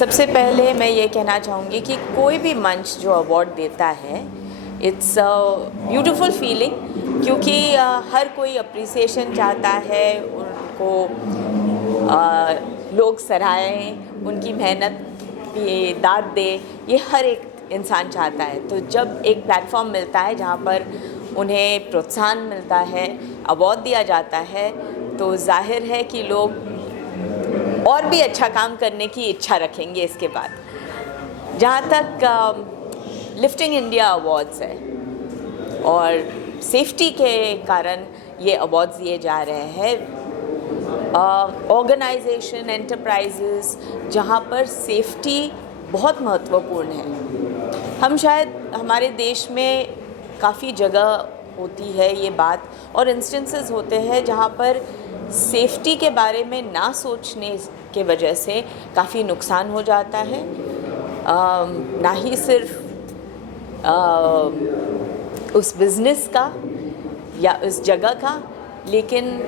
सबसे पहले मैं ये कहना चाहूँगी कि कोई भी मंच जो अवार्ड देता है, इट्स अ ब्यूटीफुल फीलिंग, क्योंकि हर कोई अप्रिसिएशन चाहता है, उनको लोग सराहें, उनकी मेहनत की दाद दे, ये हर एक इंसान चाहता है। तो जब एक प्लेटफॉर्म मिलता है जहाँ पर उन्हें प्रोत्साहन मिलता है, अवार्ड दिया जाता है, तो जाहिर है कि लोग और भी अच्छा काम करने की इच्छा रखेंगे इसके बाद। जहाँ तक लिफ्टिंग इंडिया अवार्ड्स है और सेफ्टी के कारण ये अवार्ड्स दिए जा रहे हैं, ऑर्गेनाइजेशन एंटरप्राइजेस जहाँ पर सेफ्टी बहुत महत्वपूर्ण है। हम शायद हमारे देश में काफ़ी जगह होती है ये बात, और इंस्टेंसेस होते हैं जहाँ पर सेफ्टी के बारे में ना सोचने के वजह से काफ़ी नुकसान हो जाता है। ना ही सिर्फ उस बिज़नेस का या उस जगह का, लेकिन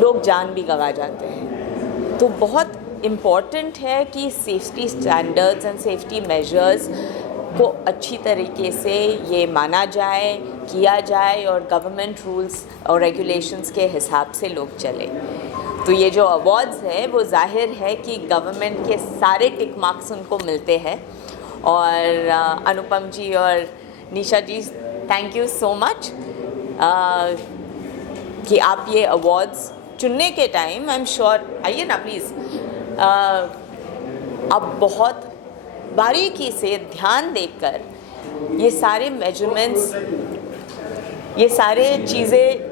लोग जान भी गंवा जाते हैं। तो बहुत इम्पॉर्टेंट है कि safety standards and safety measures को अच्छी तरीके से ये माना जाए, किया जाए, और गवर्नमेंट रूल्स और रेगुलेशंस के हिसाब से लोग चले। तो ये जो अवार्ड्स है वो जाहिर है कि गवर्नमेंट के सारे टिक मार्क्स उनको मिलते हैं। और अनुपम जी और निशा जी, थैंक यू सो मच कि आप ये अवार्ड्स चुनने के टाइम, आई एम श्योर, आइए ना प्लीज़, आप बहुत बारीकी से ध्यान देकर ये सारे मेजरमेंट्स, ये सारे चीज़ें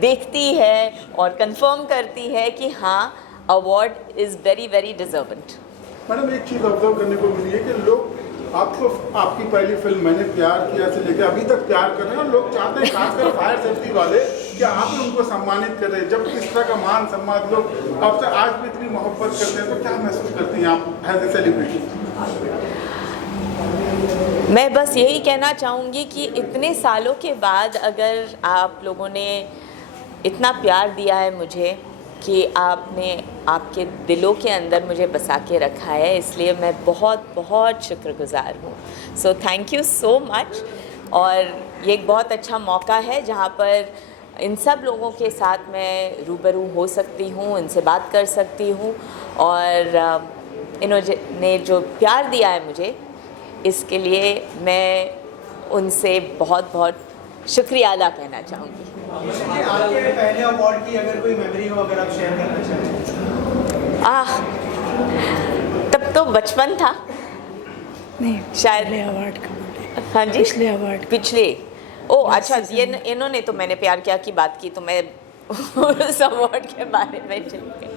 देखती है और कंफर्म करती है कि हाँ, award is very very deservent. Madam, एक चीज़ ऑब्जर्व करने को मिली है कि लोग आपको, आपकी पहली फिल्म मैंने प्यार किया से लेकर अभी तक प्यार कर रहे हैं, और लोग चाहते हैं, खासकर फायर सेफ्टी वाले, कि आप उनको सम्मानित कर रहे हैं। जब इस तरह का मान सम्मान लोग आपसे आज भी इतनी मोहब्बत करते हैं, तो क्या महसूस करती हैं आप एज ए सेलिब्रिटी? मैं बस यही कहना चाहूँगी कि इतने सालों के बाद अगर आप लोगों ने इतना प्यार दिया है मुझे, कि आपने आपके दिलों के अंदर मुझे बसा के रखा है, इसलिए मैं बहुत बहुत शुक्रगुजार हूँ। So thank you so much. और ये एक बहुत अच्छा मौका है जहाँ पर इन सब लोगों के साथ मैं रूबरू हो सकती हूँ, इनसे बात कर सकती हूँ, और इन्होंने जो प्यार दिया है मुझे, इसके लिए मैं उनसे बहुत बहुत शुक्रिया अदा कहना चाहूँगी। आपके पहले अवार्ड की अगर कोई मेमोरी हो, अगर आप शेयर करना चाहें। तब तो बचपन था, नहीं शायद अवार्ड का। हाँ जी, पिछले अवार्ड, पिछले, ओह अच्छा, ये इन्होंने तो मैंने प्यार किया की बात की, तो मैं उस अवार्ड के बारे में चल गई।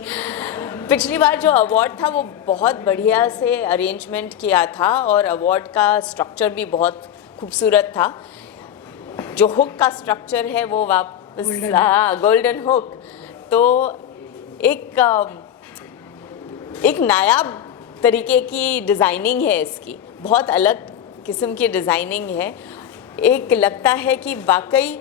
पिछली बार जो अवार्ड था वो बहुत बढ़िया से अरेंजमेंट किया था, और अवार्ड का स्ट्रक्चर भी बहुत खूबसूरत था। जो हुक का स्ट्रक्चर है वो वापस, गोल्डन हुक, तो एक नायाब तरीके की डिज़ाइनिंग है इसकी, बहुत अलग किस्म की डिज़ाइनिंग है। एक लगता है कि वाकई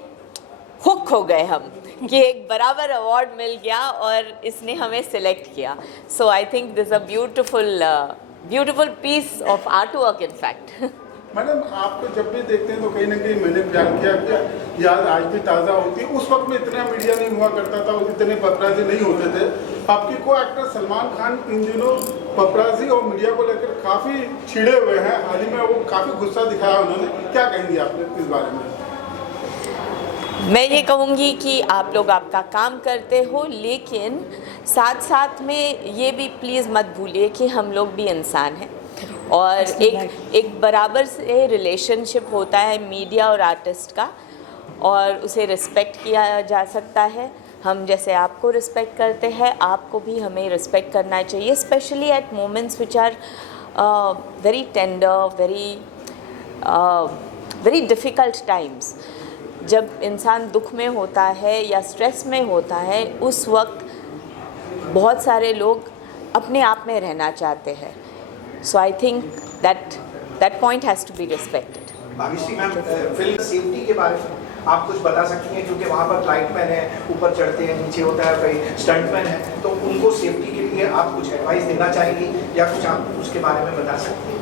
हुक हो गए हम, कि एक बराबर अवार्ड मिल गया और इसने हमें सिलेक्ट किया। So I think this a beautiful piece of art work in fact. Madam, आपको जब भी देखते हैं तो कहीं ना कहीं मैंने प्यार किया याद आज भी ताज़ा होती है। उस वक्त में इतना मीडिया नहीं हुआ करता था, इतने पपराजी नहीं होते थे। आपके को एक्टर सलमान खान इन दिनों पपराजी और मीडिया को लेकर काफ़ी छिड़े हुए हैं। हाल ही में वो काफ़ी गुस्सा दिखाया उन्होंने, क्या कहेंगे आप इस बारे में? मैं ये कहूँगी कि आप लोग आपका काम करते हो, लेकिन साथ साथ में ये भी प्लीज़ मत भूलिए कि हम लोग भी इंसान हैं, और एक बराबर से रिलेशनशिप होता है मीडिया और आर्टिस्ट का, और उसे रिस्पेक्ट किया जा सकता है। हम जैसे आपको रिस्पेक्ट करते हैं, आपको भी हमें रिस्पेक्ट करना चाहिए, specially at moments which are very tender, very difficult times. जब इंसान दुख में होता है या स्ट्रेस में होता है, उस वक्त बहुत सारे लोग अपने आप में रहना चाहते हैं। So I think that point has to be respected. Bhagyashree ma'am, film safety के बारे में आप कुछ बता सकती हैं, क्योंकि वहाँ पर फ्लाइटमैन है, ऊपर चढ़ते हैं, नीचे होता है, कई स्टंटमैन है, तो उनको सेफ्टी के लिए आप कुछ एडवाइस देना चाहेंगी या कुछ आप उसके बारे में बता सकती हैं?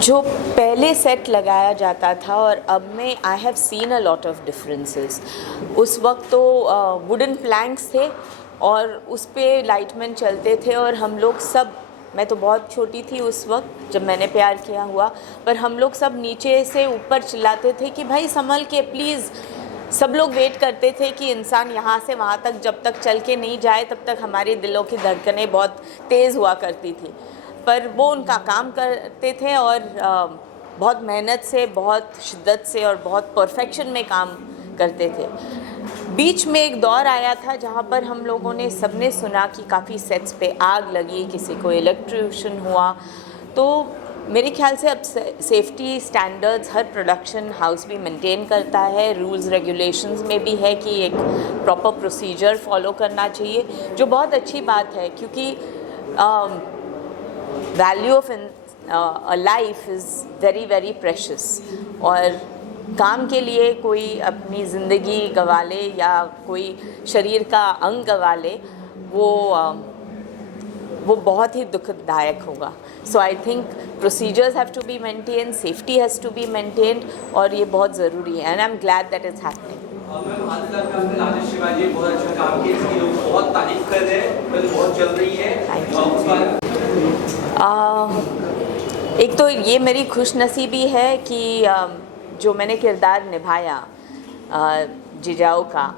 जो पहले सेट लगाया जाता था और अब में I have seen a lot of differences. उस वक्त तो वुडन प्लैंक्स थे और उस पे लाइटमैन चलते थे और हम लोग सब, मैं तो बहुत छोटी थी उस वक्त जब मैंने प्यार किया हुआ, पर हम लोग सब नीचे से ऊपर चिल्लाते थे कि भाई संभल के प्लीज़। सब लोग वेट करते थे कि इंसान यहाँ से वहाँ तक जब तक चल के नहीं जाए तब तक हमारे दिलों की धड़कनें बहुत तेज़ हुआ करती थी। पर वो उनका काम करते थे और बहुत मेहनत से, बहुत शिद्दत से और बहुत परफेक्शन में काम करते थे। बीच में एक दौर आया था जहाँ पर हम लोगों ने सबने सुना कि काफ़ी सेट्स पे आग लगी, किसी को इलेक्ट्रोक्यूशन हुआ। तो मेरे ख्याल से अब सेफ्टी स्टैंडर्ड्स हर प्रोडक्शन हाउस भी मेंटेन करता है, रूल्स रेगुलेशंस में भी है कि एक प्रॉपर प्रोसीजर फॉलो करना चाहिए, जो बहुत अच्छी बात है क्योंकि value of a life is very very precious. और काम के लिए कोई अपनी ज़िंदगी गंवा ले या कोई शरीर का अंग गंवा ले, वो बहुत ही दुखदायक होगा। So I think procedures have to be maintain, safety has to be maintained और ये बहुत ज़रूरी है and I am glad that is happening. Ma'am हाल फिलहाल में आपने राजेश शिवाजी बहुत अच्छा काम किया, इसकी लोग बहुत तारीफ कर रहे हैं, फिल्म बहुत चल रही है। उस बारे एक तो ये मेरी खुशनसीबी है कि जो मैंने किरदार निभाया जिजाऊ का,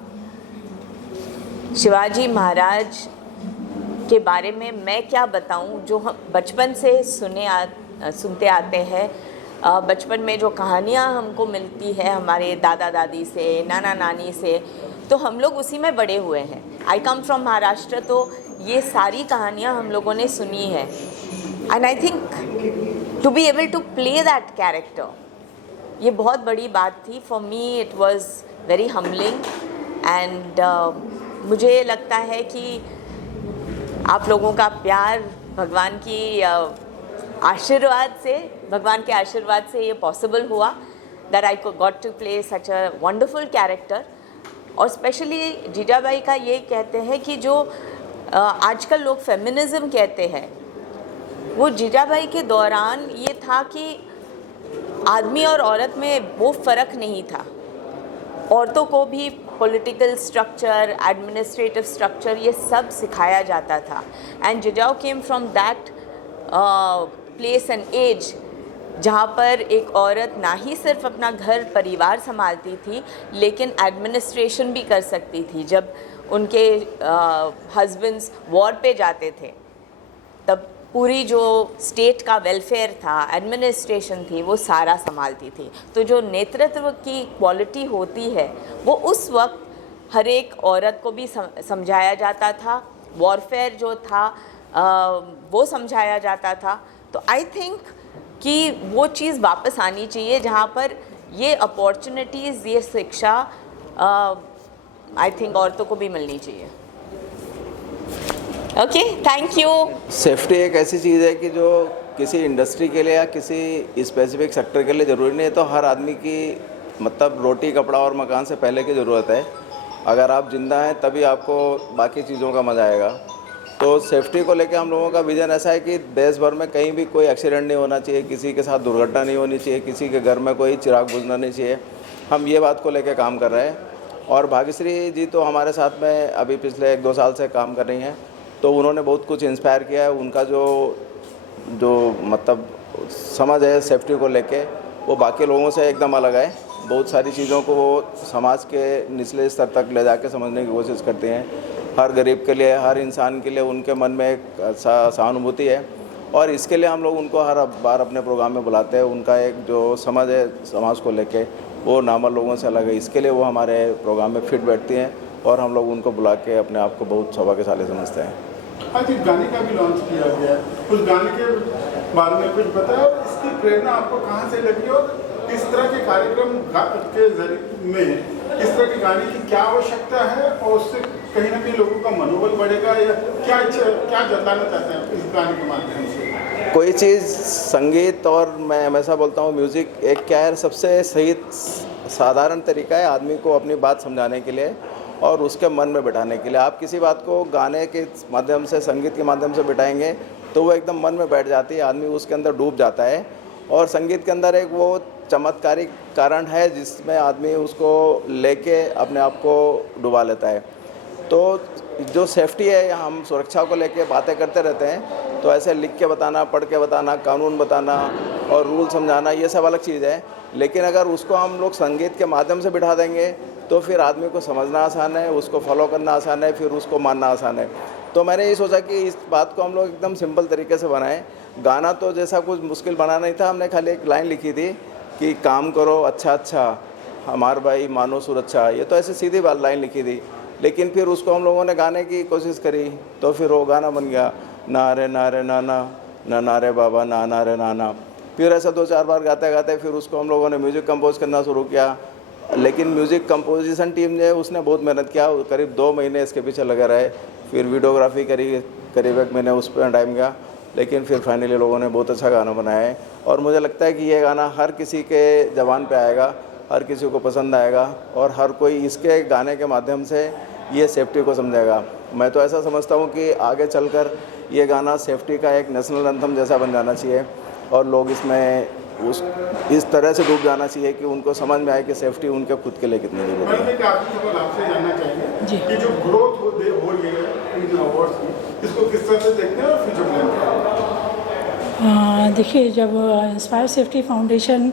शिवाजी महाराज के बारे में मैं क्या बताऊं, जो हम बचपन से सुनते आते हैं। बचपन में जो कहानियाँ हमको मिलती है हमारे दादा दादी से, नाना नानी से, तो हम लोग उसी में बड़े हुए हैं। आई कम फ्रॉम महाराष्ट्र, तो ये सारी कहानियाँ हम लोगों ने सुनी है and I think to be able to play that character, ये बहुत बड़ी बात थी। For me it was very humbling and मुझे लगता है कि आप लोगों का प्यार भगवान के आशीर्वाद से ये पॉसिबल हुआ that I got to play such a wonderful character. और स्पेशली जीजाबाई का ये कहते हैं कि जो आजकल लोग फेमिनिज़म कहते हैं, वो जीजाबाई के दौरान ये था कि आदमी और औरत में वो फ़र्क नहीं था। औरतों को भी पॉलिटिकल स्ट्रक्चर, एडमिनिस्ट्रेटिव स्ट्रक्चर, ये सब सिखाया जाता था and Jijau came from that place and as जहाँ पर एक औरत ना ही सिर्फ अपना घर परिवार संभालती थी लेकिन एडमिनिस्ट्रेशन भी कर सकती थी। जब उनके हस्बैंड्स वॉर पे जाते थे तब पूरी जो स्टेट का वेलफेयर था, एडमिनिस्ट्रेशन थी, वो सारा संभालती थी। तो जो नेतृत्व की क्वालिटी होती है वो उस वक्त हर एक औरत को भी समझाया जाता था, वॉरफेयर जो था वो समझाया जाता था। तो आई थिंक कि वो चीज़ वापस आनी चाहिए जहाँ पर ये अपॉर्चुनिटीज़, ये शिक्षा आई थिंक औरतों को भी मिलनी चाहिए। Okay, thank you. सेफ्टी एक ऐसी चीज़ है कि जो किसी इंडस्ट्री के लिए या किसी स्पेसिफिक सेक्टर के लिए ज़रूरी नहीं है, तो हर आदमी की मतलब रोटी, कपड़ा और मकान से पहले की ज़रूरत है। अगर आप जिंदा हैं तभी आपको बाकी चीज़ों का मज़ा आएगा। तो सेफ्टी को लेकर हम लोगों का विज़न ऐसा है कि देश भर में कहीं भी कोई एक्सीडेंट नहीं होना चाहिए, किसी के साथ दुर्घटना नहीं होनी चाहिए, किसी के घर में कोई चिराग बुझना नहीं चाहिए। हम ये बात को लेकर काम कर रहे हैं। और भाग्यश्री जी तो हमारे साथ में अभी पिछले 1-2 साल से काम कर रही हैं, तो उन्होंने बहुत कुछ इंस्पायर किया है। उनका जो मतलब समझ है सेफ्टी को लेके, वो बाकी लोगों से एकदम अलग है। बहुत सारी चीज़ों को वो समाज के निचले स्तर तक ले जाके समझने की कोशिश करते हैं। हर गरीब के लिए, हर इंसान के लिए उनके मन में एक सहानुभूति है और इसके लिए हम लोग उनको हर बार अपने प्रोग्राम में बुलाते हैं। उनका एक जो समझ है समाज को लेके, वो नॉर्मल लोगों से अलग है। इसके लिए वो हमारे प्रोग्राम में फिट बैठती हैं और हम लोग उनको बुला के अपने आप को बहुत सौभाग्यशाली समझते हैं। आज एक गाने का भी लॉन्च किया गया है, उस गाने के बारे में कुछ बताया और इसकी प्रेरणा आपको कहाँ से लगी और इस तरह के कार्यक्रम के जरिए में इस तरह के गाने की क्या आवश्यकता है और उससे कहीं ना कहीं लोगों का मनोबल बढ़ेगा या क्या जताना चाहते हैं इस गाने के माध्यम से? कोई चीज़ संगीत और मैं हमेशा बोलता हूँ म्यूज़िक एक क्या है, सबसे साधारण तरीका है आदमी को अपनी बात समझाने के लिए और उसके मन में बिठाने के लिए। आप किसी बात को गाने के माध्यम से, संगीत के माध्यम से बिठाएंगे तो वो एकदम मन में बैठ जाती है, आदमी उसके अंदर डूब जाता है। और संगीत के अंदर एक वो चमत्कारिक कारण है जिसमें आदमी उसको लेके अपने आप को डुबा लेता है। तो जो सेफ्टी है, हम सुरक्षा को लेके बातें करते रहते हैं, तो ऐसे लिख के बताना, पढ़ के बताना, कानून बताना और रूल समझाना, ये सब अलग चीज़ है। लेकिन अगर उसको हम लोग संगीत के माध्यम से बिठा देंगे तो फिर आदमी को समझना आसान है, उसको फॉलो करना आसान है, फिर उसको मानना आसान है। तो मैंने ये सोचा कि इस बात को हम लोग एकदम सिंपल तरीके से बनाएं। गाना तो जैसा कुछ मुश्किल बना नहीं था, हमने खाली एक लाइन लिखी थी कि काम करो अच्छा अच्छा हमार भाई मानो सुरक्षा, ये तो ऐसे सीधी बात लाइन लिखी थी। लेकिन फिर उसको हम लोगों ने गाने की कोशिश करी तो फिर वो गाना बन गया, ना रे नाना ना नारे बाबा ना नारे नाना। फिर ऐसा 2-4 बार गाते गाते फिर उसको हम लोगों ने म्यूज़िक कंपोज करना शुरू किया। लेकिन म्यूज़िक कंपोजिशन टीम ने उसने बहुत मेहनत किया, करीब 2 महीने इसके पीछे लगे रहे। फिर वीडियोग्राफी करी, करीब 1 महीने उस पर टाइम गया। लेकिन फिर फाइनली लोगों ने बहुत अच्छा गाना बनाया है और मुझे लगता है कि ये गाना हर किसी के ज़बान पे आएगा, हर किसी को पसंद आएगा और हर कोई इसके गाने के माध्यम से ये सेफ्टी को समझेगा। मैं तो ऐसा समझता हूँ कि आगे चलकर ये गाना सेफ्टी का एक नेशनल एंथम जैसा बन जाना चाहिए और लोग इसमें इस तरह से डूब जाना चाहिए कि उनको समझ में आए कि सेफ्टी उनके खुद के लिए कितनी ज़रूरी है। मैं आपसे सवाल आपसे जानना चाहिए जी। कि जो ग्रोथ हो रही है इन अवार्ड्स की, इसको किस तरह से देखते हैं और फ्यूचर प्लान क्या है? देखिए, जब इंस्पायर सेफ्टी फाउंडेशन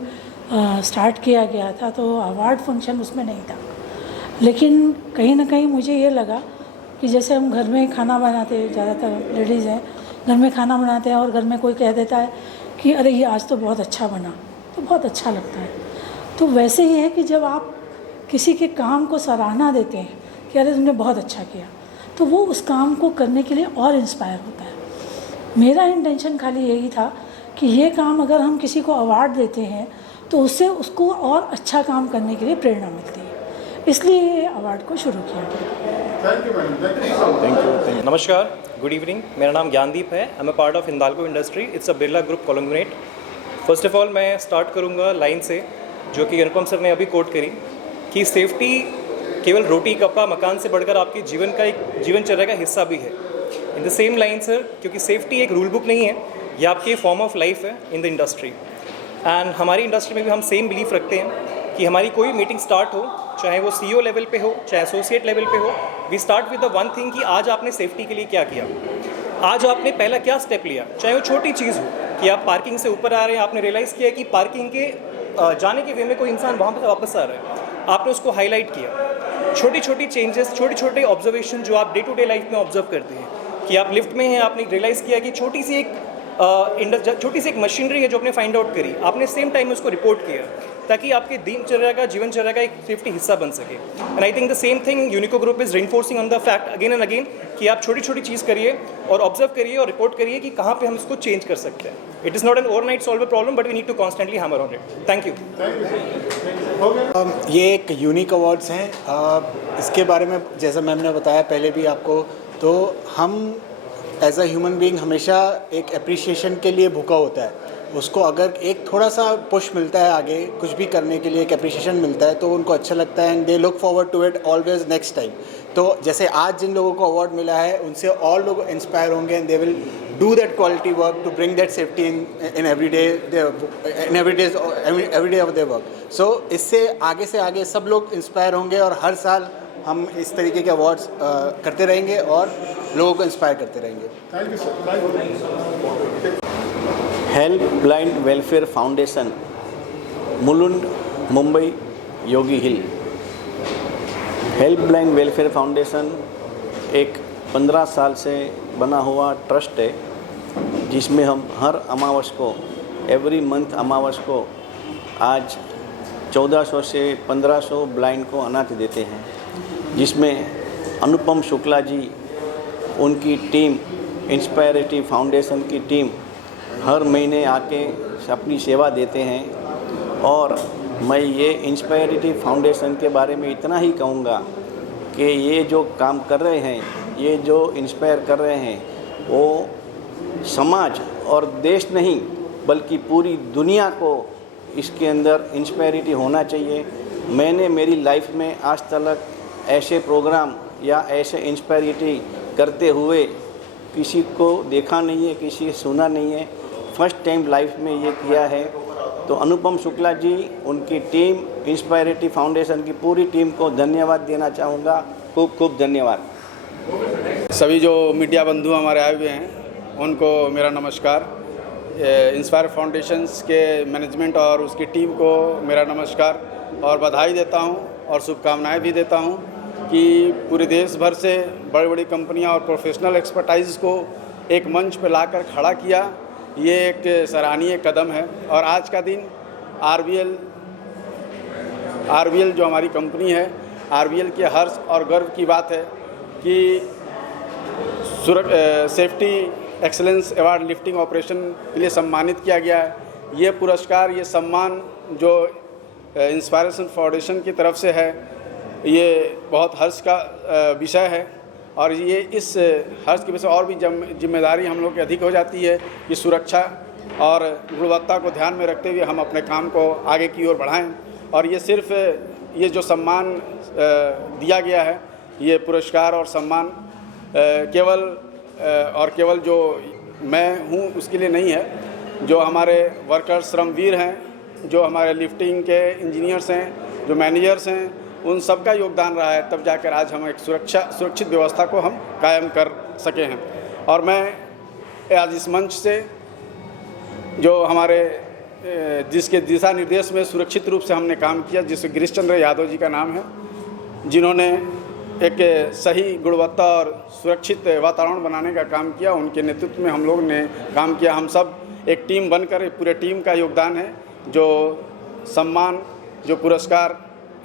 स्टार्ट किया गया था तो अवार्ड फंक्शन उसमें नहीं था। लेकिन कहीं ना कहीं मुझे ये लगा कि जैसे हम घर में खाना बनाते हैं, ज़्यादातर लेडीज़ हैं घर में खाना बनाते हैं और घर में कोई कह देता है कि अरे ये आज तो बहुत अच्छा बना, तो बहुत अच्छा लगता है। तो वैसे ही है कि जब आप किसी के काम को सराहना देते हैं कि अरे तुमने बहुत अच्छा किया, तो वो उस काम को करने के लिए और इंस्पायर होता है। मेरा इंटेंशन खाली यही था कि ये काम अगर हम किसी को अवार्ड देते हैं तो उससे उसको और अच्छा काम करने के लिए प्रेरणा मिलती है, इसलिए ये अवार्ड को शुरू किया गया। Thank you madam, thank you. नमस्कार, गुड इवनिंग। मेरा नाम ज्ञानदीप है। I am a part of Hindalco industry. It's a Birla group conglomerate. First of all मैं स्टार्ट करूंगा लाइन से जो कि अनुपम सर ने अभी कोट करी कि सेफ्टी केवल रोटी कपड़ा मकान से बढ़कर आपके जीवन का एक जीवनचर्या का हिस्सा भी है। In the same line sir, क्योंकि सेफ्टी एक रूल बुक नहीं है, ये आपकी फॉर्म ऑफ लाइफ है इन द इंडस्ट्री। एंड हमारी इंडस्ट्री में भी हम सेम बिलीफ रखते हैं कि हमारी कोई मीटिंग स्टार्ट हो, चाहे वो CEO लेवल पे हो, चाहे एसोसिएट लेवल पे हो, we start with the one thing कि आज आपने सेफ्टी के लिए क्या किया, आज आपने पहला क्या स्टेप लिया। चाहे वो छोटी चीज़ हो कि आप पार्किंग से ऊपर आ रहे हैं, आपने रियलाइज़ किया कि पार्किंग के जाने के वे में कोई इंसान वहाँ पर वापस आ रहा है, आपने उसको हाईलाइट किया। छोटी छोटी चेंजेस, छोटे छोटे ऑब्जर्वेशन जो आप डे टू डे लाइफ में ऑब्जर्व करते हैं कि आप लिफ्ट में हैं, आपने रियलाइज़ किया कि छोटी सी एक मशीनरी है जो आपने फाइंड आउट करी, आपने सेम टाइम उसको रिपोर्ट किया ताकि आपके दिनचर्या का जीवनचर्या का एक सेफ्टी हिस्सा बन सके। And I think the same thing Unico group is reinforcing on the fact again and again कि आप छोटी छोटी चीज़ करिए और ऑब्जर्व करिए और रिपोर्ट करिए कि कहाँ पे हम इसको चेंज कर सकते हैं। It is not an overnight solve problem but we need to constantly hammer on it. Thank you. ये एक यूनिक अवार्ड्स हैं। इसके बारे में जैसा मैम ने बताया पहले भी आपको, तो हम एज अ ह्यूमन बीइंग हमेशा एक अप्रिशिएशन के लिए भूखा होता है। उसको अगर एक थोड़ा सा पुश मिलता है आगे कुछ भी करने के लिए, एक अप्रिशिएशन मिलता है तो उनको अच्छा लगता है and they look forward to it always next time. तो जैसे आज जिन लोगों को अवार्ड मिला है उनसे और लोग इंस्पायर होंगे and they will do that quality work to bring that safety in every day of their work. So इससे से आगे सब लोग इंस्पायर होंगे और हर साल हम इस तरीके के अवार्ड्स करते रहेंगे और लोगों को इंस्पायर करते रहेंगे। Thank you sir. Help blind welfare foundation, Mulund, Mumbai, Yogi hill. Help blind welfare foundation एक 15 साल से बना हुआ ट्रस्ट है जिसमें हम हर अमावस को, एवरी मंथ अमावस को, आज 1400 से 1500 ब्लाइंड को अनाथ देते हैं, जिसमें अनुपम शुक्ला जी, उनकी टीम, इंस्पायरिटी फाउंडेशन की टीम हर महीने आके अपनी सेवा देते हैं। और मैं ये इंस्पायरिटी फाउंडेशन के बारे में इतना ही कहूँगा कि ये जो काम कर रहे हैं, ये जो इंस्पायर कर रहे हैं, वो समाज और देश नहीं बल्कि पूरी दुनिया को इसके अंदर इंस्पायरिटी होना चाहिए। मैंने मेरी लाइफ में आज तक ऐसे प्रोग्राम या ऐसे इंस्पायरिटी करते हुए किसी को देखा नहीं है, किसी से सुना नहीं है। फर्स्ट टाइम लाइफ में ये किया है। तो अनुपम शुक्ला जी, उनकी टीम, इंस्पायरिटी फाउंडेशन की पूरी टीम को धन्यवाद देना चाहूँगा। खूब खूब धन्यवाद। सभी जो मीडिया बंधु हमारे आए हुए हैं उनको मेरा नमस्कार। इंस्पायर फाउंडेशंस के मैनेजमेंट और उसकी टीम को मेरा नमस्कार और बधाई देता हूं और शुभकामनाएं भी देता हूं कि पूरे देश भर से बड़ी बड़ी कंपनियां और प्रोफेशनल एक्सपर्टाइज को एक मंच पर लाकर खड़ा किया। ये एक सराहनीय कदम है। और आज का दिन आरबीएल जो हमारी कंपनी है, आरबीएल के हर्ष और गर्व की बात है कि safety excellence award lifting operation के लिए सम्मानित किया गया है। ये पुरस्कार, ये सम्मान जो इंस्पायरेशन फाउंडेशन की तरफ से है, ये बहुत हर्ष का विषय है। और ये इस हर्ष के विषय और भी जिम्मेदारी हम लोग की अधिक हो जाती है कि सुरक्षा और गुणवत्ता को ध्यान में रखते हुए हम अपने काम को आगे की ओर बढ़ाएं। और ये सिर्फ ये जो सम्मान दिया गया है, ये पुरस्कार और सम्मान केवल जो मैं हूँ उसके लिए नहीं है। जो हमारे वर्कर्स, श्रमवीर हैं, जो हमारे लिफ्टिंग के इंजीनियर्स हैं, जो मैनेजर्स हैं, उन सब का योगदान रहा है, तब जाकर आज हम एक सुरक्षित व्यवस्था को हम कायम कर सके हैं। और मैं आज इस मंच से जो हमारे जिसके दिशा निर्देश में सुरक्षित रूप से हमने काम किया, जिससे गिरीश चंद्र यादव जी का नाम है, जिन्होंने एक सही गुणवत्ता और सुरक्षित वातावरण बनाने का काम किया, उनके नेतृत्व में हम लोग ने काम किया। हम सब एक टीम बनकर, पूरे टीम का योगदान है। जो सम्मान, जो पुरस्कार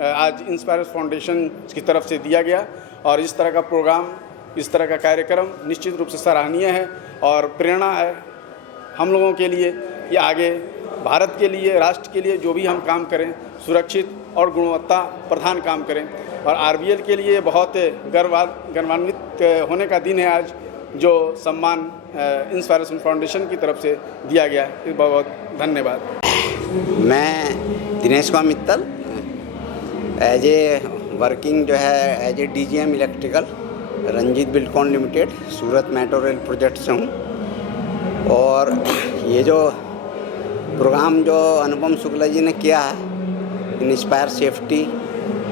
आज इंस्पायर फाउंडेशन की तरफ से दिया गया, और इस तरह का प्रोग्राम, इस तरह का कार्यक्रम निश्चित रूप से सराहनीय है और प्रेरणा है हम लोगों के लिए कि आगे भारत के लिए, राष्ट्र के लिए जो भी हम काम करें, सुरक्षित और गुणवत्ता प्रधान काम करें। और आरबीएल के लिए बहुत गौरवान्वित होने का दिन है आज, जो सम्मान इंस्पायरेशन फाउंडेशन की तरफ से दिया गया है। बहुत बहुत धन्यवाद। मैं Dinesh Kumar Mittal as a working जो है as a DGM electrical Ranjit Buildcon limited Surat metro rail project से हूँ। और ये जो प्रोग्राम जो अनुपम शुक्ला जी ने किया है इंस्पायर सेफ्टी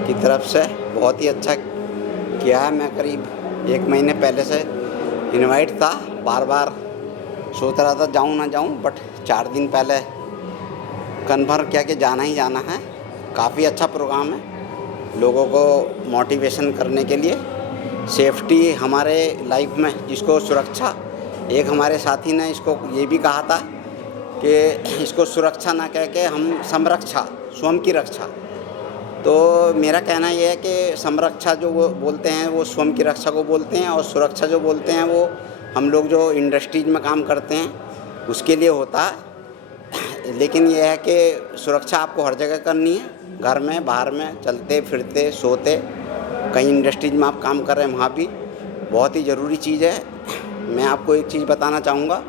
की तरफ से, बहुत ही अच्छा किया है। मैं करीब 1 महीने पहले से इनवाइट था, बार बार सोच रहा था जाऊं ना जाऊं, बट 4 दिन पहले कन्फर्म किया कि जाना ही जाना है। काफ़ी अच्छा प्रोग्राम है लोगों को मोटिवेशन करने के लिए। सेफ्टी हमारे लाइफ में, जिसको सुरक्षा, एक हमारे साथी ने इसको ये भी कहा था कि इसको सुरक्षा ना कह के हम संरक्षा, स्वयं की रक्षा। तो मेरा कहना ये है कि संरक्षा जो वो बोलते हैं वो स्वयं की रक्षा को बोलते हैं, और सुरक्षा जो बोलते हैं वो हम लोग जो इंडस्ट्रीज में काम करते हैं उसके लिए होता है। लेकिन यह है कि सुरक्षा आपको हर जगह करनी है, घर में, बाहर में, चलते फिरते, सोते, कहीं इंडस्ट्रीज में आप काम कर रहे हैं वहाँ भी बहुत ही ज़रूरी चीज़ है। मैं आपको एक चीज़ बताना चाहूँगा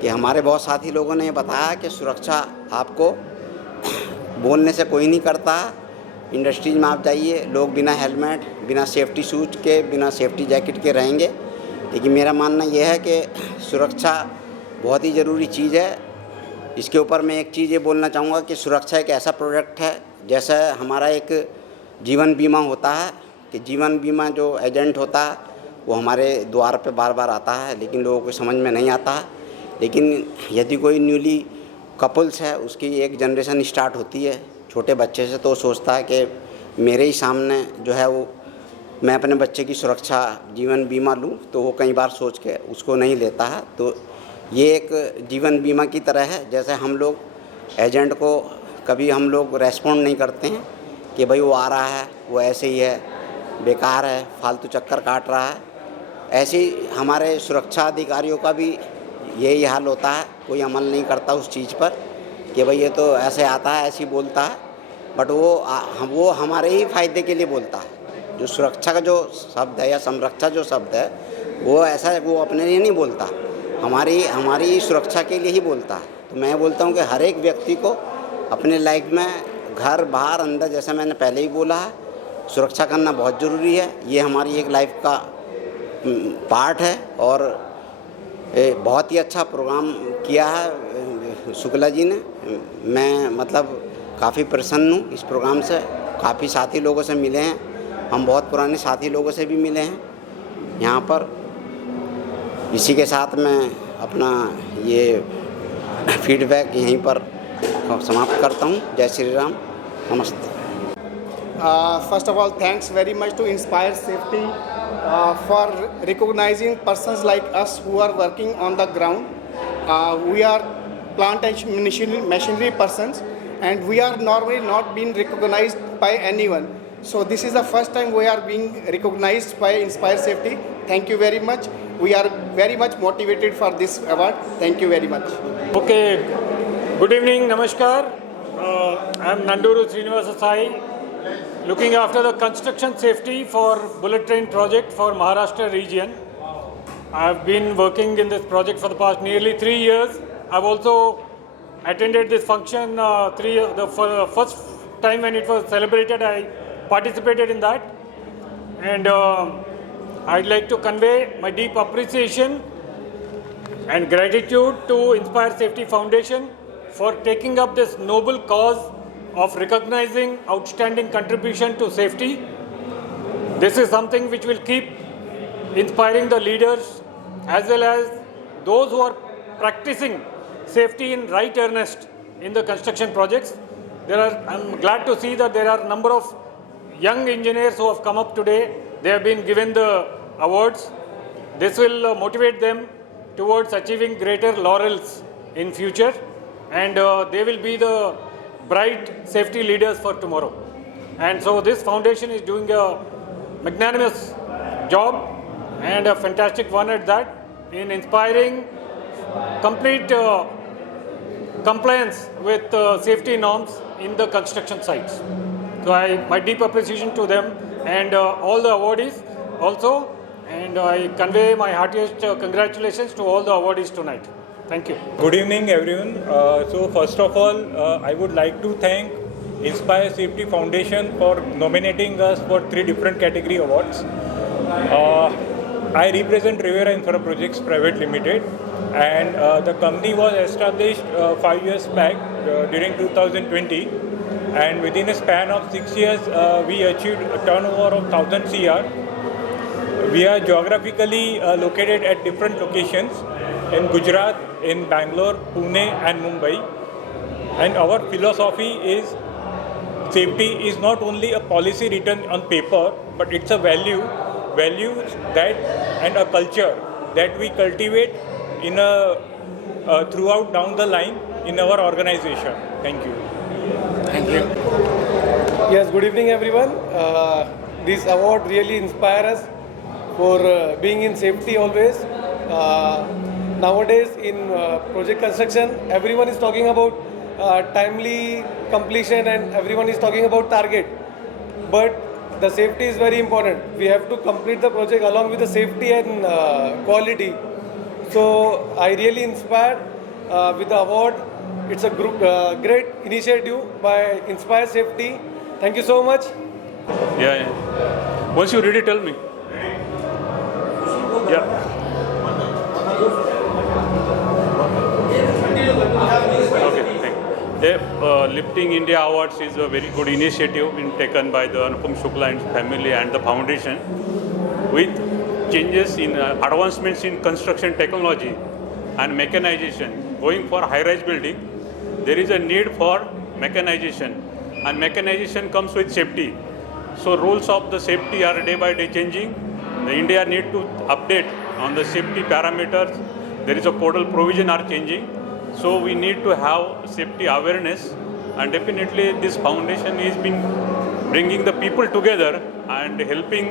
कि हमारे बहुत साथी लोगों ने बताया कि सुरक्षा आपको बोलने से कोई नहीं करता। इंडस्ट्रीज में आप जाइए, लोग बिना हेलमेट, बिना सेफ्टी शूज के, बिना सेफ्टी जैकेट के रहेंगे। लेकिन मेरा मानना यह है कि सुरक्षा बहुत ही ज़रूरी चीज़ है। इसके ऊपर मैं एक चीज़ ये बोलना चाहूँगा कि सुरक्षा एक ऐसा प्रोडक्ट है, जैसा हमारा एक जीवन बीमा होता है कि जीवन बीमा जो एजेंट होता है वो हमारे द्वार पे बार बार आता है, लेकिन लोगों को समझ में नहीं आता है। लेकिन यदि कोई न्यूली कपल्स है, उसकी एक जनरेशन स्टार्ट होती है छोटे बच्चे से, तो सोचता है कि मेरे ही सामने जो है वो मैं अपने बच्चे की सुरक्षा जीवन बीमा लूँ, तो वो कई बार सोच के उसको नहीं लेता है। तो ये एक जीवन बीमा की तरह है। जैसे हम लोग एजेंट को कभी हम लोग रेस्पॉन्ड नहीं करते हैं कि भाई वो आ रहा है, वो ऐसे ही है, बेकार है, फालतू चक्कर काट रहा है, ऐसे ही हमारे सुरक्षा अधिकारियों का भी यही हाल होता है। कोई अमल नहीं करता उस चीज़ पर कि भाई ये तो ऐसे आता है, ऐसे ही बोलता है, बट वो हमारे ही फ़ायदे के लिए बोलता है। जो सुरक्षा का जो शब्द है या संरक्षा जो शब्द है वो ऐसा है, वो अपने लिए नहीं बोलता, हमारी सुरक्षा के लिए ही बोलता है। तो मैं बोलता हूँ कि हर एक व्यक्ति को अपने लाइफ में घर बाहर अंदर, जैसे मैंने पहले ही बोला है, सुरक्षा करना बहुत ज़रूरी है। ये हमारी एक लाइफ का पार्ट है और बहुत ही अच्छा प्रोग्राम किया है शुक्ला जी ने। मैं मतलब काफ़ी प्रसन्न हूँ इस प्रोग्राम से। काफ़ी साथी लोगों से मिले हैं, हम बहुत पुराने साथी लोगों से भी मिले हैं यहाँ पर। इसी के साथ मैं अपना ये फीडबैक यहीं पर समाप्त करता हूँ। जय श्री राम, नमस्ते। First of all, thanks very much to Inspire Safety for recognizing persons like us who are working on the ground. We are plant and machinery persons, and we are normally not being recognized by anyone. So this is the first time we are being recognized by Inspire Safety. Thank you very much. We are very much motivated for this award. Thank you very much. Okay, good evening, namaskar. I am Nanduru Srinivasa Sai, looking after the construction safety for bullet train project for Maharashtra region. I have been working in this project for the past nearly 3 years. I have also attended this function for the first time when it was celebrated. I participated in that, and I'd like to convey my deep appreciation and gratitude to Inspire Safety Foundation for taking up this noble cause of recognizing outstanding contribution to safety. This is something which will keep inspiring the leaders as well as those who are practicing safety in right earnest in the construction projects. I'm glad to see that there are a number of young engineers who have come up today. They have been given the awards. This will motivate them towards achieving greater laurels in future, and they will be the bright safety leaders for tomorrow. And so this foundation is doing a magnanimous job and a fantastic one at that, in inspiring complete compliance with safety norms in the construction sites. So my deep appreciation to them and all the awardees also, and I convey my heartiest congratulations to all the awardees tonight. Thank you. Good evening, everyone. So first of all, I would like to thank Inspire Safety Foundation for nominating us for 3 different category awards. I represent Rivera Infra Projects Private Limited, and the company was established 5 years back during 2020, and within a span of 6 years, we achieved a turnover of 1000 CR. We are geographically located at different locations in Gujarat, in Bangalore, Pune and Mumbai. And our philosophy is safety is not only a policy written on paper, but it's a value that and a culture that we cultivate in a throughout down the line in our organization. Thank you. Thank you. Yes, good evening everyone. This award really inspires us for being in safety always. Nowadays in project construction, everyone is talking about timely completion and everyone is talking about target. But the safety is very important. We have to complete the project along with the safety and quality. So I really inspired with the award. It's a great initiative by Inspire Safety. Thank you so much. Yeah. Once you read it, tell me. Yeah. Okay, thank you. Lifting India Awards is a very good initiative taken by the Anupam Shukla and family and the foundation. With changes in advancements in construction technology and mechanization, going for high-rise building, there is a need for mechanization, and mechanization comes with safety. So rules of the safety are day by day changing. The India need to update on the safety parameters. There is a codal provision are changing. So we need to have safety awareness, and definitely this foundation is been bringing the people together and helping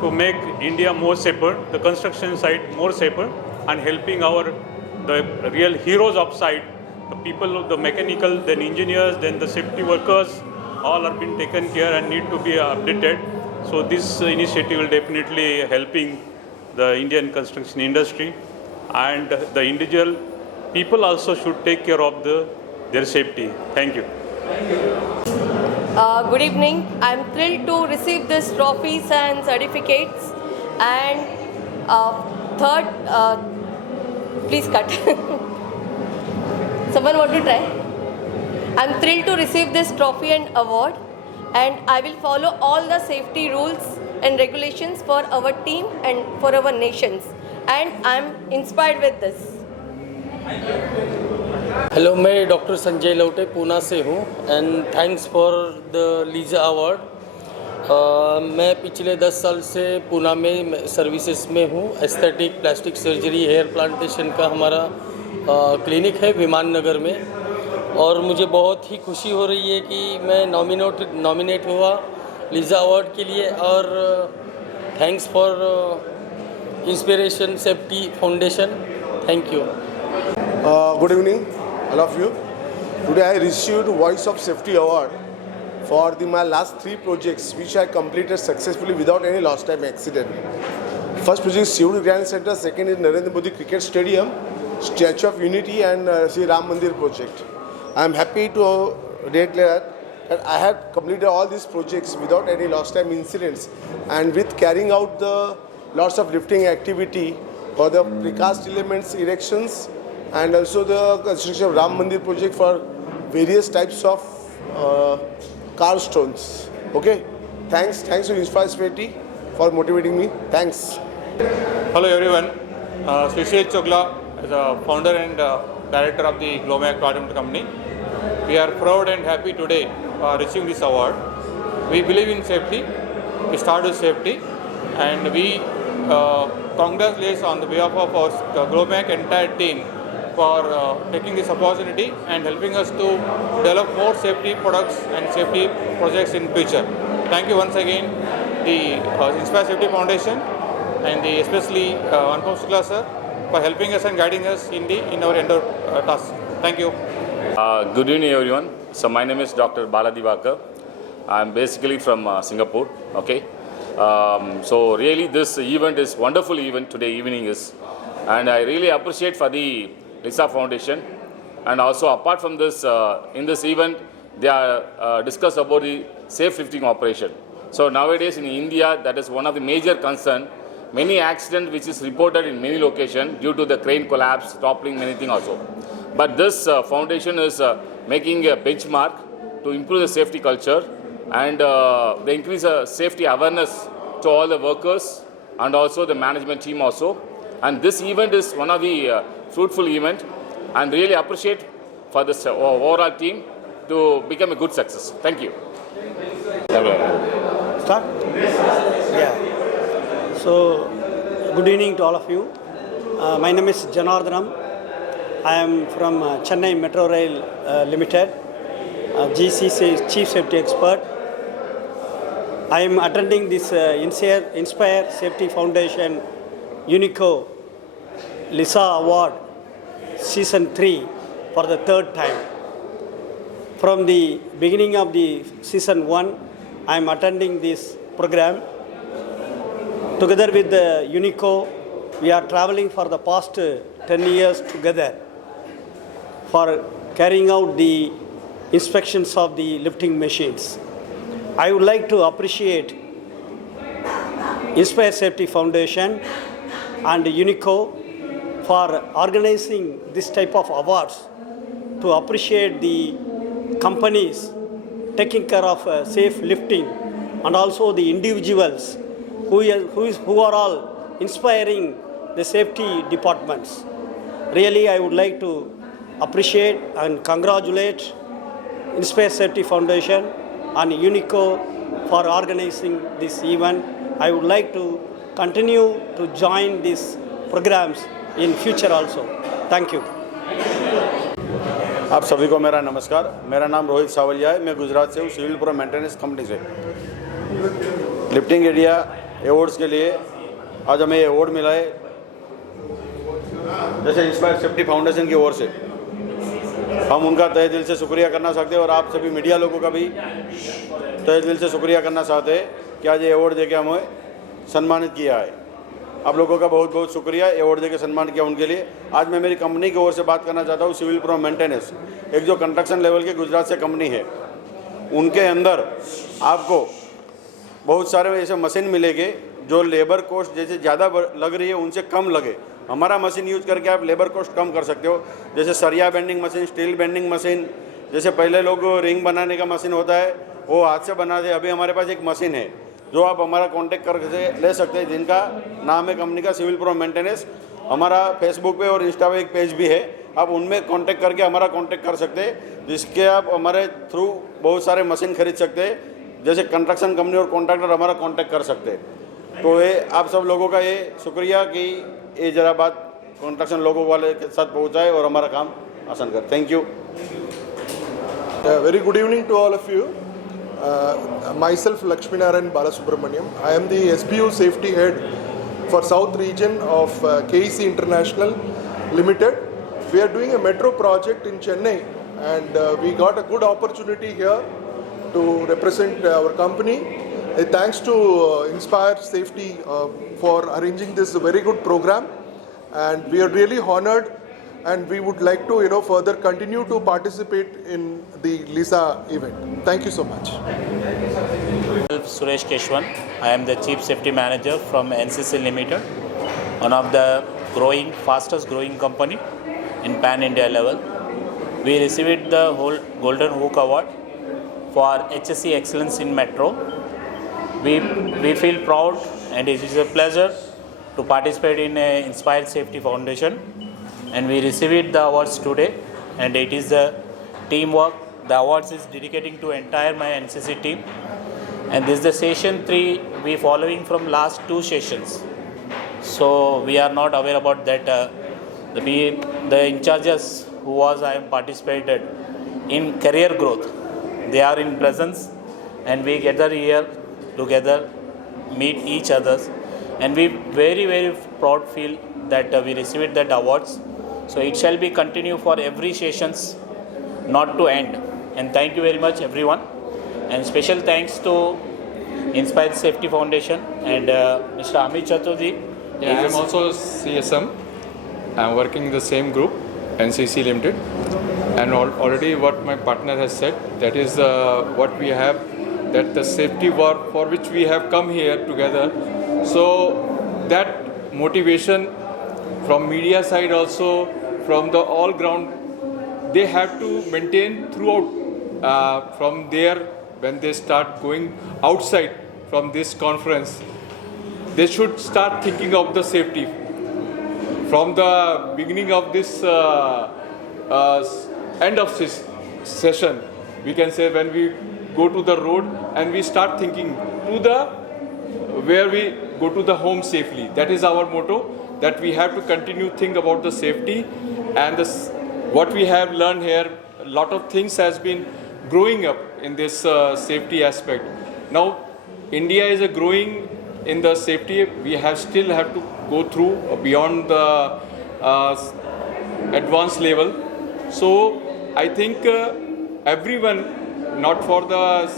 to make India more safer, the construction site more safer, and helping the real heroes of site, the people, the mechanical, then engineers, then the safety workers, all are being taken care and need to be updated. So this initiative will definitely helping the Indian construction industry, and the individual people also should take care of their safety. Thank you. Good evening. I'm thrilled to receive this trophies and certificates. And third, please cut. Someone want to try? I'm thrilled to receive this trophy and award, and I will follow all the safety rules and regulations for our team and for our nations. And I'm inspired with this. Hello, मैं doctor Sanjay लौटे पूना से हूँ and thanks for the Lisa award. मैं पिछले 10 साल से पूना में services में हूँ। Aesthetic, plastic surgery, hair plantation का हमारा क्लिनिक है विमान नगर में, और मुझे बहुत ही खुशी हो रही है कि मैं नॉमिनेट हुआ लीजा अवार्ड के लिए। और thanks for inspiration safety foundation. Thank you. Good evening, all of you. Today I received Voice of Safety Award for my last 3 projects which I completed successfully without any lost time accident. First project is Seoul Grand Center, second is Narendra Modi Cricket Stadium, Statue of Unity and Sri Ram Mandir project. I am happy to declare that I have completed all these projects without any lost time incidents, and with carrying out the lots of lifting activity for the precast elements erections and also the construction of Ram Mandir project for various types of car stones. Okay, thanks to Inspire Safety for motivating me. Thanks. Hello everyone, Sushil Chogla is the founder and director of the Glomac Product Company. We are proud and happy today receiving this award. We believe in safety, we start with safety, and we congratulate on the behalf of our Glomac entire team for taking this opportunity and helping us to develop more safety products and safety projects in future. Thank you once again, the Inspire Safety Foundation and especially Anupam Shukla sir for helping us and guiding us in our endeavor task. Thank you. Good evening everyone. So my name is Dr. Bala Divakar. I'm basically from Singapore. Okay. So really this event is wonderful event today evening is, and I really appreciate for the Lisa Foundation, and also apart from this in this event they are discussed about the safe lifting operation. So nowadays in India that is one of the major concern. Many accidents which is reported in many locations due to the crane collapse, toppling, many things also. But this foundation is making a benchmark to improve the safety culture, and they increase safety awareness to all the workers and also the management team also. And this event is one of the fruitful event, and really appreciate for this overall team to become a good success. Thank you. Start? Yeah. So, good evening to all of you. My name is Janardhanam. I am from Chennai Metro Rail Limited, GCC Chief Safety Expert. I am attending this Inspire Safety Foundation UNICO Lisa Award Season 3 for the 3rd time. From the beginning of the Season 1, I am attending this program. Together with the UNICO, we are traveling for the past 10 years together for carrying out the inspections of the lifting machines. I would like to appreciate Inspire Safety Foundation and UNICO for organizing this type of awards to appreciate the companies taking care of safe lifting, and also the individuals who are all inspiring the safety departments. Really, I would like to appreciate and congratulate Inspire Safety Foundation and UNICO for organizing this event. I would like to continue to join these programs in future also. Thank you. आप सभी को मेरा नमस्कार। मेरा नाम रोहित सावलिया है। मैं गुजरात से हूँ, सिविल प्रो मेंटेनेंस कंपनी से। लिफ्टिंग एरिया अवार्ड्स के लिए आज हमें ये अवार्ड मिला है, जैसे इंस्पायर सेफ्टी फाउंडेशन की ओर से। हम उनका तहे दिल से शुक्रिया करना चाहते हैं, और आप सभी मीडिया लोगों का भी तहे दिल से शुक्रिया करना चाहते हैं कि आज ये अवार्ड देके हमें सम्मानित किया है। आप लोगों का बहुत बहुत शुक्रिया, अवार्ड देके सम्मान किया उनके लिए। आज मैं मेरी कंपनी की ओर से बात करना चाहता हूँ, सिविल प्रो मेंटेनेंस, एक जो कंस्ट्रक्शन लेवल की गुजरात से कंपनी है। उनके अंदर आपको बहुत सारे ऐसे मशीन मिलेंगे जो लेबर कॉस्ट जैसे ज़्यादा लग रही है उनसे कम लगे। हमारा मशीन यूज करके आप लेबर कॉस्ट कम कर सकते हो, जैसे सरिया bending machine, steel bending machine. जैसे पहले लोग रिंग बनाने का मशीन होता है वो हाथ से बनाते, अभी हमारे पास एक मशीन है जो आप हमारा कांटेक्ट करके ले सकते हैं, जिनका नाम है कंपनी का सिविल प्रो मेंटेनेंस। हमारा फेसबुक पे और इंस्टा पे एक पेज भी है, आप उनमें कांटेक्ट करके हमारा कांटेक्ट कर सकते हैं, जिसके आप हमारे थ्रू बहुत सारे मशीन खरीद सकते हैं। जैसे कंस्ट्रक्शन कंपनी और कॉन्ट्रैक्टर हमारा कांटेक्ट कर सकते हैं। तो ये आप सब लोगों का ये शुक्रिया कि ये जरा बात कंस्ट्रक्शन लोगों वाले के साथ पहुँचाए और हमारा काम आसान कर। Thank you. Very good evening to all of you. Myself Lakshminarayan Balasubramaniam. I am the SBU Safety Head for South Region of KEC International Limited. We are doing a metro project in Chennai and we got a good opportunity here to represent our company. Thanks to Inspire Safety for arranging this very good program, and we are really honored. And we would like to, further continue to participate in the LISA event. Thank you so much. Suresh Keshwan. I am the Chief Safety Manager from NCC Limited, one of the fastest growing company in pan-India level. We received the whole Golden Hook Award for HSE Excellence in Metro. We feel proud and it is a pleasure to participate in Inspire Safety Foundation. And we received the awards today, and it is the teamwork. The awards is dedicating to entire my NCC team, and this is the session 3 we following from last 2 sessions. So we are not aware about that. The in charges who I am participated in career growth, they are in presence, and we gather here together, meet each others, and we very proud feel that we received that awards. So it shall be continue for every sessions, not to end. And thank you very much everyone. And special thanks to Inspire Safety Foundation and Mr. Amit Chaturji. Yeah, I am also CSM. I am working in the same group, NCC Limited. And already what my partner has said, that is what we have, that the safety work for which we have come here together. So that motivation from media side also, from the all ground, they have to maintain throughout. From there, when they start going outside from this conference, they should start thinking of the safety. From the beginning of this end of this session, we can say when we go to the road and we start thinking to the where we go to the home safely. That is our motto, that we have to continue think about the safety. And what we have learned here, a lot of things has been growing up in this safety aspect. Now India is growing in the safety. We still have to go through beyond the advanced level. So I think everyone, not for the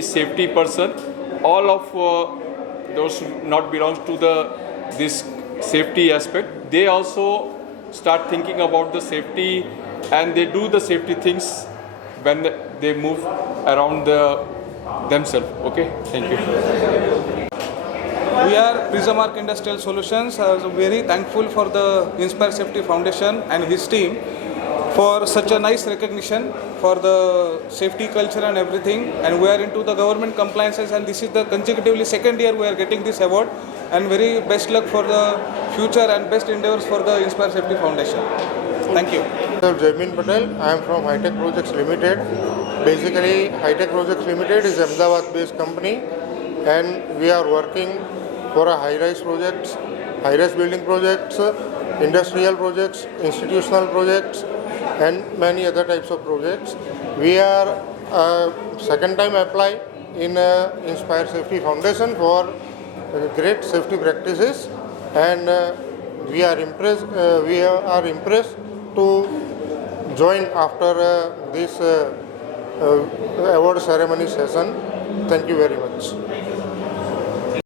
safety person, all of those not belongs to this safety aspect, they also start thinking about the safety, and they do the safety things when they move around themselves. Okay, thank you. We are Prismark Industrial Solutions. Very thankful for the Inspire Safety Foundation and his team for such a nice recognition for the safety culture and everything. And we are into the government compliances, and this is the consecutively second year we are getting this award. And very best luck for the future and best endeavors for the Inspire Safety Foundation. Thank you. I'm Jaimin Patel. I am from Hitech Projects Limited. Basically, Hitech Projects Limited is an Ahmedabad-based company, and we are working for a high-rise projects, high-rise building projects, industrial projects, institutional projects, and many other types of projects. We are second time apply in Inspire Safety Foundation for great safety practices, and we are impressed to join after this award ceremony session. Thank you very much.